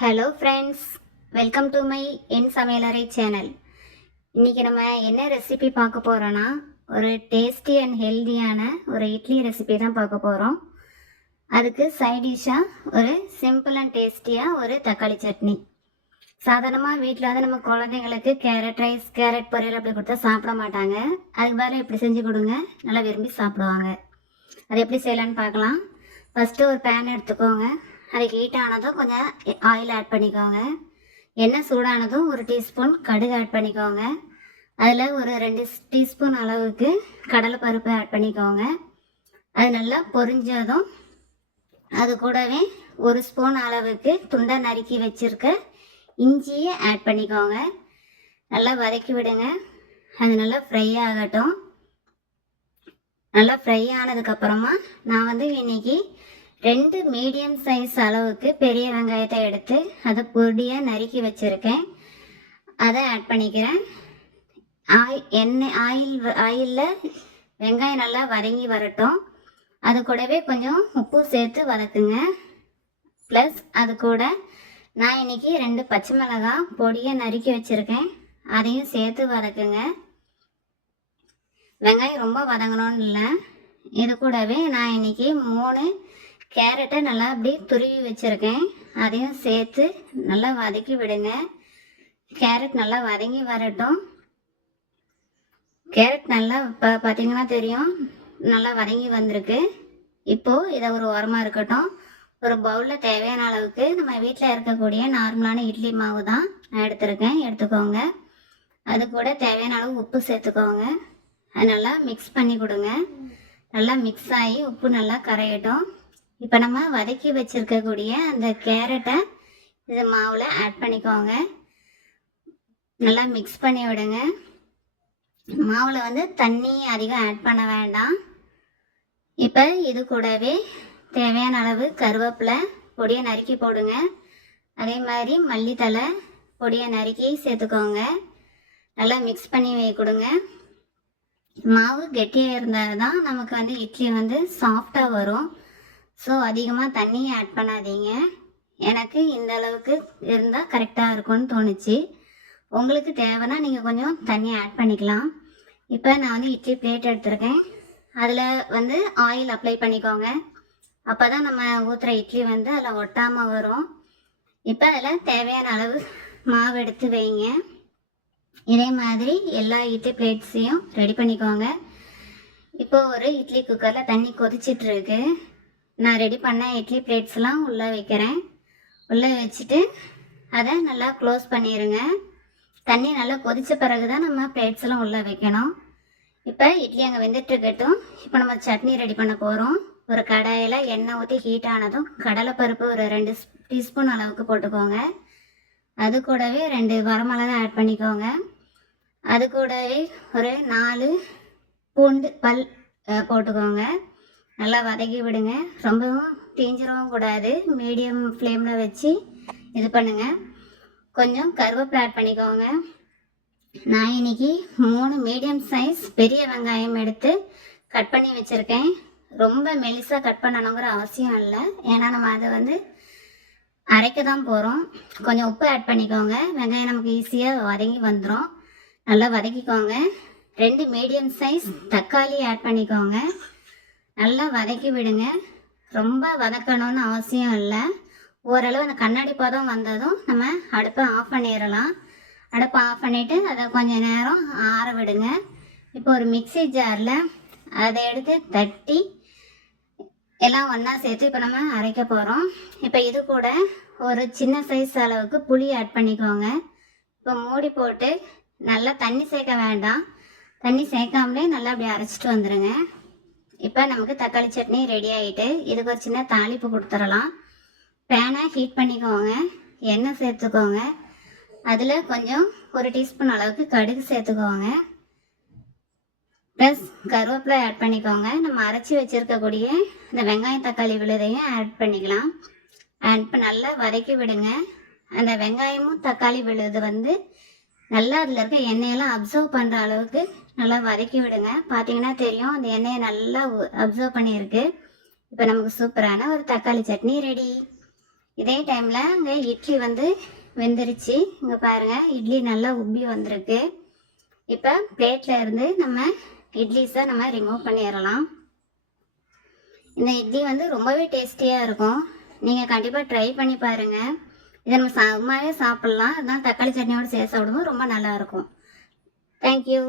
Hello friends welcome to my என் சமையலறை channel இன்றைக்கி நம்ம என்ன ரெசிபி பார்க்க போகிறோன்னா ஒரு டேஸ்டி அண்ட் ஹெல்தியான ஒரு இட்லி ரெசிபி தான் பார்க்க போகிறோம் அதுக்கு சைடிஷாக ஒரு சிம்பிள் அண்ட் டேஸ்டியாக ஒரு தக்காளி சட்னி. சாதாரணமாக வீட்டில் வந்து நம்ம குழந்தைங்களுக்கு கேரட் ரைஸ் கேரட் பொரியல் அப்படி கொடுத்தா சாப்பிட மாட்டாங்க. அதுக்கு பதிலாக இப்படி செஞ்சு கொடுங்க நல்லா விரும்பி சாப்பிடுவாங்க. அது எப்படி செய்யலான்னு பார்க்கலாம். ஃபஸ்ட்டு ஒரு பேன் எடுத்துக்கோங்க. அது ஹீட் ஆனதும் கொஞ்சம் ஆயில் ஆட் பண்ணிக்கோங்க. எண்ணெய் சூடானதும் ஒரு டீஸ்பூன் கடுகு ஆட் பண்ணிக்கோங்க. அதில் ஒரு ரெண்டு டீஸ்பூன் அளவுக்கு கடலைப்பருப்பு ஆட் பண்ணிக்கோங்க. அது நல்லா பொரிஞ்சதும் அது கூடவே ஒரு ஸ்பூன் அளவுக்கு துண்டை நறுக்கி வச்சுருக்க இஞ்சியை ஆட் பண்ணிக்கோங்க. நல்லா வதக்கி விடுங்க. அது நல்லா ஃப்ரை ஆகட்டும். நல்லா ஃப்ரை ஆனதுக்கப்புறமா நான் வந்து இன்னைக்கு ரெண்டு மீடியம் சைஸ் அளவுக்கு பெரிய வெங்காயத்தை எடுத்து அதை பொடியாக நறுக்கி வச்சுருக்கேன். அதை ஆட் பண்ணிக்கிறேன். ஆய் எண்ணெய் ஆயில் ஆயிலில் வெங்காயம் நல்லா வதங்கி வரட்டும். அது கூடவே கொஞ்சம் உப்பு சேர்த்து வதக்குங்க. ப்ளஸ் அது கூட நான் இன்றைக்கி ரெண்டு பச்சை மிளகாய் பொடியை நறுக்கி வச்சுருக்கேன். அதையும் சேர்த்து வதக்குங்க. வெங்காயம் ரொம்ப வதங்கணும்னு இல்லை. இது கூடவே நான் இன்னைக்கு மூணு கேரட்டை நல்லா அப்படியே துருவி வச்சுருக்கேன். அதையும் சேர்த்து நல்லா வதக்கி விடுங்க. கேரட் நல்லா வதங்கி வரட்டும். கேரட் நல்லா இப்போ பார்த்தீங்கன்னா தெரியும். நல்லா வதங்கி வந்திருக்கு. இப்போது இதை ஒரு உரமாக இருக்கட்டும். ஒரு பவுலில் தேவையான அளவுக்கு நம்ம வீட்டில் இருக்கக்கூடிய நார்மலான இட்லி மாவு தான் நான் எடுத்திருக்கேன். எடுத்துக்கோங்க. அது கூட தேவையான அளவு உப்பு சேர்த்துக்கோங்க. அது நல்லா மிக்ஸ் பண்ணி கொடுங்க. நல்லா மிக்ஸ் ஆகி உப்பு நல்லா கரையட்டும். இப்போ நம்ம வதக்கி வச்சிருக்கக்கூடிய அந்த கேரட்டை இது மாவில் ஆட் பண்ணிக்கோங்க. நல்லா மிக்ஸ் பண்ணி விடுங்க. மாவில் வந்து தண்ணி அதிகம் ஆட் பண்ண வேண்டாம். இப்போ இது கூடவே தேவையான அளவு கருவேப்பிலை பொடியை நறுக்கி போடுங்க. அதே மாதிரி மல்லித்தலை பொடியை நறுக்கி சேர்த்துக்கோங்க. நல்லா மிக்ஸ் பண்ணி வை கொடுங்க. மாவு கெட்டியாக இருந்தால் தான் நமக்கு வந்து இட்லி வந்து சாஃப்டாக வரும். ஸோ அதிகமாக தண்ணியை ஆட் பண்ணாதீங்க. எனக்கு இந்த அளவுக்கு இருந்தால் கரெக்டாக இருக்கும்னு தோணுச்சு. உங்களுக்கு தேவைன்னா நீங்கள் கொஞ்சம் தண்ணி ஆட் பண்ணிக்கலாம். இப்போ நான் வந்து இட்லி பிளேட் எடுத்திருக்கேன். அதில் வந்து ஆயில் அப்ளை பண்ணிக்கோங்க. அப்போ தான் நம்ம ஊற்றுற இட்லி வந்து அதில் ஒட்டாமல் வரும். இப்போ அதில் தேவையான அளவு மாவு எடுத்து வைங்க. இதே மாதிரி எல்லா இட்லி பிளேட்ஸையும் ரெடி பண்ணிக்கோங்க. இப்போ ஒரு இட்லி குக்கரில் தண்ணி கொதிச்சிட்ருக்கு நான் ரெடி பண்ண இட்லி பிளேட்ஸ்லாம் உள்ளே வைக்கிறேன். உள்ளே வச்சுட்டு அதை நல்லா க்ளோஸ் பண்ணிடுங்க தண்ணி நல்லா கொதித்த பிறகு தான் நம்ம பிளேட்ஸ்லாம் உள்ளே வைக்கணும். இப்போ இட்லி அங்கே வெந்துட்டு இருக்கட்டும். இப்போ நம்ம சட்னி ரெடி பண்ண போகிறோம் ஒரு கடாயில் எண்ணெய் ஊற்றி ஹீட் ஆனதும் கடலைப்பருப்பு ஒரு ரெண்டு டீஸ்பூன் அளவுக்கு போட்டுக்கோங்க. அது கூடவே ரெண்டு வரமிளகா ஆட் பண்ணிக்கோங்க. அது கூடவே ஒரு நாலு பூண்டு பல் போட்டுக்கோங்க. நல்லா வதக்கி விடுங்க. ரொம்பவும் தீஞ்சிரவும் கூடாது. மீடியம் ஃப்ளேமில் வச்சு இது பண்ணுங்கள் கொஞ்சம் கருவேப்பிலை ஆட் பண்ணிக்கோங்க. நான் இன்னைக்கு மூணு மீடியம் சைஸ் பெரிய வெங்காயம் எடுத்து கட் பண்ணி வச்சுருக்கேன். ரொம்ப மெலிசாக கட் பண்ணணுங்கிற அவசியம் இல்லை. ஏன்னா நம்ம அதை வந்து அரைக்க தான் போகிறோம் கொஞ்சம் உப்பு ஆட் பண்ணிக்கோங்க. வெங்காயம் நமக்கு ஈஸியாக வதங்கி வந்துடும் நல்லா வதக்கிக்கோங்க. ரெண்டு மீடியம் சைஸ் தக்காளி ஆட் பண்ணிக்கோங்க. நல்லா வதக்கி விடுங்க. ரொம்ப வதக்கணும்னு அவசியம் இல்லை. ஓரளவு அந்த கண்ணாடி பதம் வந்ததும் நம்ம அடுப்பை ஆஃப் பண்ணிடலாம். அடுப்பை ஆஃப் பண்ணிவிட்டு அதை கொஞ்சம் நேரம் ஆற விடுங்க. இப்போ ஒரு மிக்ஸி ஜாரில் அதை எடுத்து தட்டி எல்லாம் ஒன்றா சேர்த்து இப்போ நம்ம அரைக்க போகிறோம் இப்போ இது கூட ஒரு சின்ன சைஸ் அளவுக்கு புளி ஆட் பண்ணிக்கோங்க. இப்போ மூடி போட்டு நல்லா தண்ணி சேர்க்க வேண்டாம். தண்ணி சேர்க்காமலே நல்லா அப்படி அரைச்சிட்டு வந்துடுங்க இப்போ நமக்கு தக்காளி சட்னி ரெடி ஆகிட்டு இதுக்கு ஒரு சின்ன தாளிப்பு கொடுத்துடலாம். பேனை ஹீட் பண்ணிக்கோங்க. எண்ணெய் சேர்த்துக்கோங்க. அதில் கொஞ்சம் ஒரு டீஸ்பூன் அளவுக்கு கடுகு சேர்த்துக்கோங்க. ப்ளஸ் கருவேப்பிலை ஆட் பண்ணிக்கோங்க. நம்ம அரைச்சி வச்சுருக்கக்கூடிய இந்த வெங்காயம் தக்காளி விழுதையும் ஆட் பண்ணிக்கலாம். ஆட் நல்லா வதக்கி விடுங்க. அந்த வெங்காயமும் தக்காளி விழுது வந்து நல்லா அதில் இருக்க எண்ணெயெல்லாம் அப்சர்வ் பண்ணுற அளவுக்கு நல்லா வதக்கி விடுங்க. பார்த்தீங்கன்னா தெரியும் அந்த எண்ணெயை நல்லா அப்சர்வ் பண்ணியிருக்கு. இப்போ நமக்கு சூப்பரான ஒரு தக்காளி சட்னி ரெடி இதே டைமில் அங்கே இட்லி வந்து வெந்துருச்சு. இங்கே பாருங்கள் இட்லி நல்லா உப்பி வந்திருக்கு. இப்போ பிளேட்டில் இருந்து நம்ம இட்லிஸை நம்ம ரிமூவ் பண்ணிடலாம். இந்த இட்லி வந்து ரொம்பவே டேஸ்டியாக இருக்கும். நீங்கள் கண்டிப்பாக ட்ரை பண்ணி பாருங்கள் இதை நம்ம சும்மாவே சாப்பிட்லாம். அதான் தக்காளி சட்னியோடு சேர்த்து சாப்பிடும்போது ரொம்ப நல்லாயிருக்கும் தேங்க்யூ